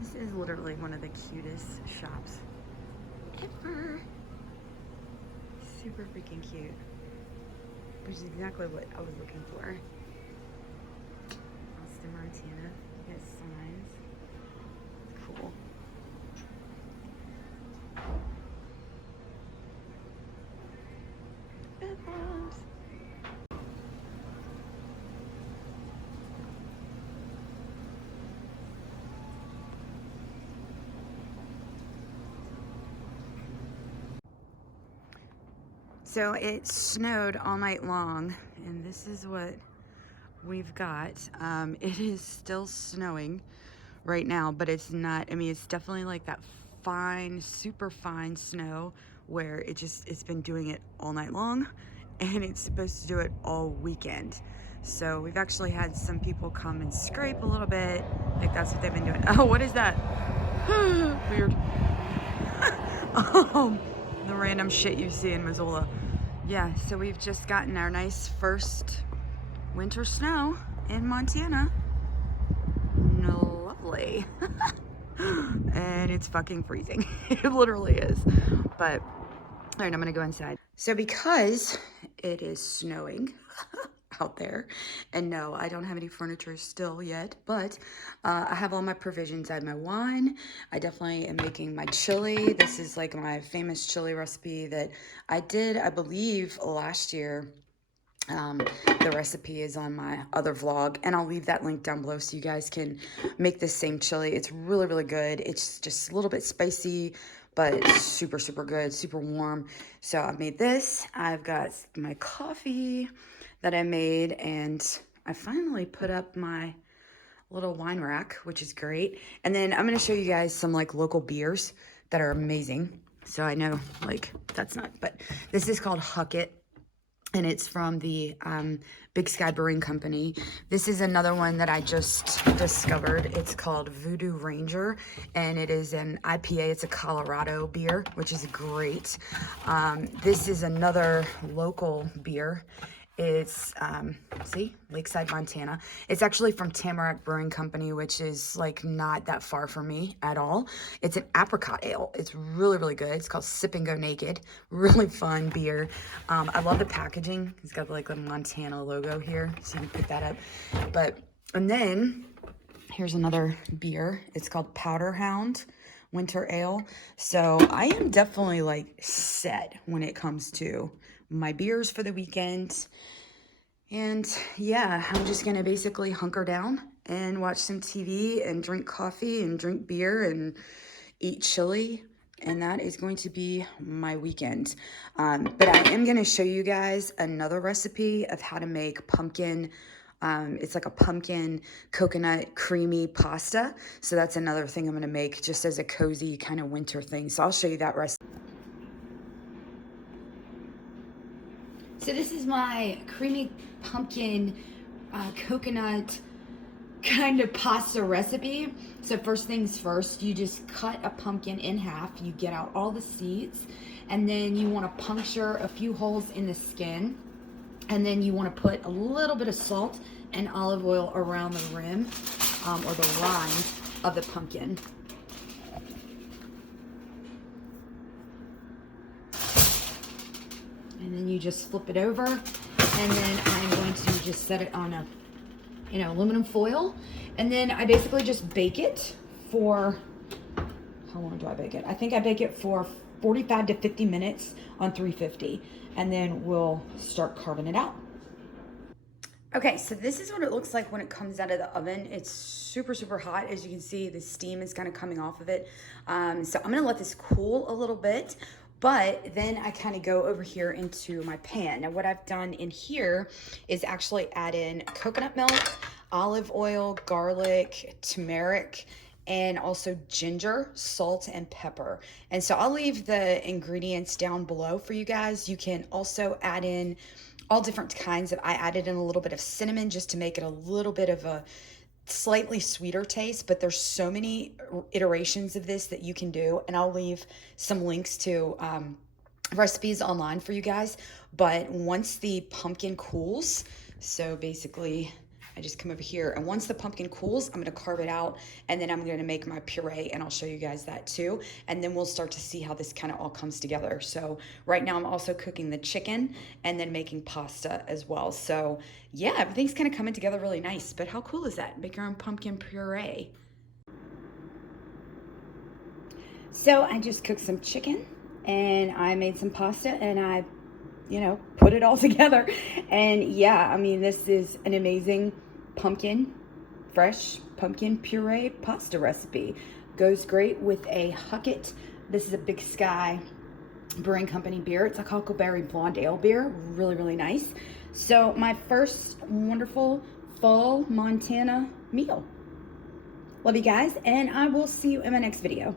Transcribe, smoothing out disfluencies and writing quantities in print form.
This is literally one of the cutest shops ever. Super freaking cute. Which is exactly what I was looking for. Austin, Montana. You got signs. Cool. Bedrooms. So it snowed all night long, and this is what we've got. It is still snowing right now, but it's not, I mean, it's definitely like that fine, super fine snow where it's been doing it all night long, and it's supposed to do it all weekend. So we've actually had some people come and scrape a little bit. Like that's what they've been doing. Oh, what is that? Weird. The random shit you see in Missoula. Yeah, so we've just gotten our nice first winter snow in Montana. Lovely. And it's fucking freezing. It literally is. But, all right, I'm gonna go inside. So because it is snowing out there, and no, I don't have any furniture still yet, but I have all my provisions. I have my wine. I definitely am making my chili. This is like my famous chili recipe that I did, I believe, last year. The recipe is on my other vlog, and I'll leave that link down below so you guys can make this same chili. It's really, really good. It's just a little bit spicy, but it's super, super good, super warm. So I've made this. I've got my coffee that I made, and I finally put up my little wine rack, which is great. And then I'm gonna show you guys some like local beers that are amazing. So I know like that's not, but this is called Huckett, and it's from the Big Sky Brewing Company. This is another one that I just discovered. It's called Voodoo Ranger, and it is an IPA. It's a Colorado beer, which is great. This is another local beer. It's, see, Lakeside, Montana. It's actually from Tamarack Brewing Company, which is like not that far from me at all. It's an apricot ale. It's really, really good. It's called Sip and Go Naked. Really fun beer. I love the packaging. It's got like the Montana logo here, so you can pick that up. But, and then here's another beer. It's called Powder Hound Winter Ale. So I am definitely like set when it comes to my beers for the weekend. And yeah, I'm just gonna basically hunker down and watch some TV and drink coffee and drink beer and eat chili. And that is going to be my weekend. But I am gonna show you guys another recipe of how to make pumpkin. It's like a pumpkin coconut creamy pasta. So that's another thing I'm gonna make just as a cozy kind of winter thing. So I'll show you that recipe. So this is my creamy pumpkin coconut kind of pasta recipe. So first things first, you just cut a pumpkin in half. You get out all the seeds, and then you want to puncture a few holes in the skin, and then you want to put a little bit of salt and olive oil around the rim or the rind of the pumpkin. And then you just flip it over, and then I'm going to just set it on a aluminum foil, and then I basically just bake it for, how long do I bake it? I think I bake it for 45 to 50 minutes on 350, and then we'll start carving it out. Okay, so this is what it looks like when it comes out of the oven. It's super, super hot. As you can see, the steam is kind of coming off of it. So I'm gonna let this cool a little bit, but then I kind of go over here into my pan. Now what I've done in here is actually add in coconut milk, olive oil, garlic, turmeric, and also ginger, salt, and pepper. And so I'll leave the ingredients down below for you guys. You can also add in all different kinds of, I added in a little bit of cinnamon just to make it a little bit of a slightly sweeter taste, but there's so many iterations of this that you can do, and I'll leave some links to recipes online for you guys. But once the pumpkin cools, so basically I just come over here, and once the pumpkin cools, I'm gonna carve it out, and then I'm gonna make my puree, and I'll show you guys that too. And then we'll start to see how this kind of all comes together. So right now I'm also cooking the chicken and then making pasta as well. So yeah, everything's kind of coming together really nice. But how cool is that? Make your own pumpkin puree. So I just cooked some chicken and I made some pasta, and I put it all together. And yeah, I mean, this is an amazing fresh pumpkin puree pasta recipe. Goes great with a Huckett. This is a Big Sky Brewing Company beer. It's a Huckleberry Blonde Ale beer. Really, really nice. So my first wonderful fall Montana meal. Love you guys, and I will see you in my next video.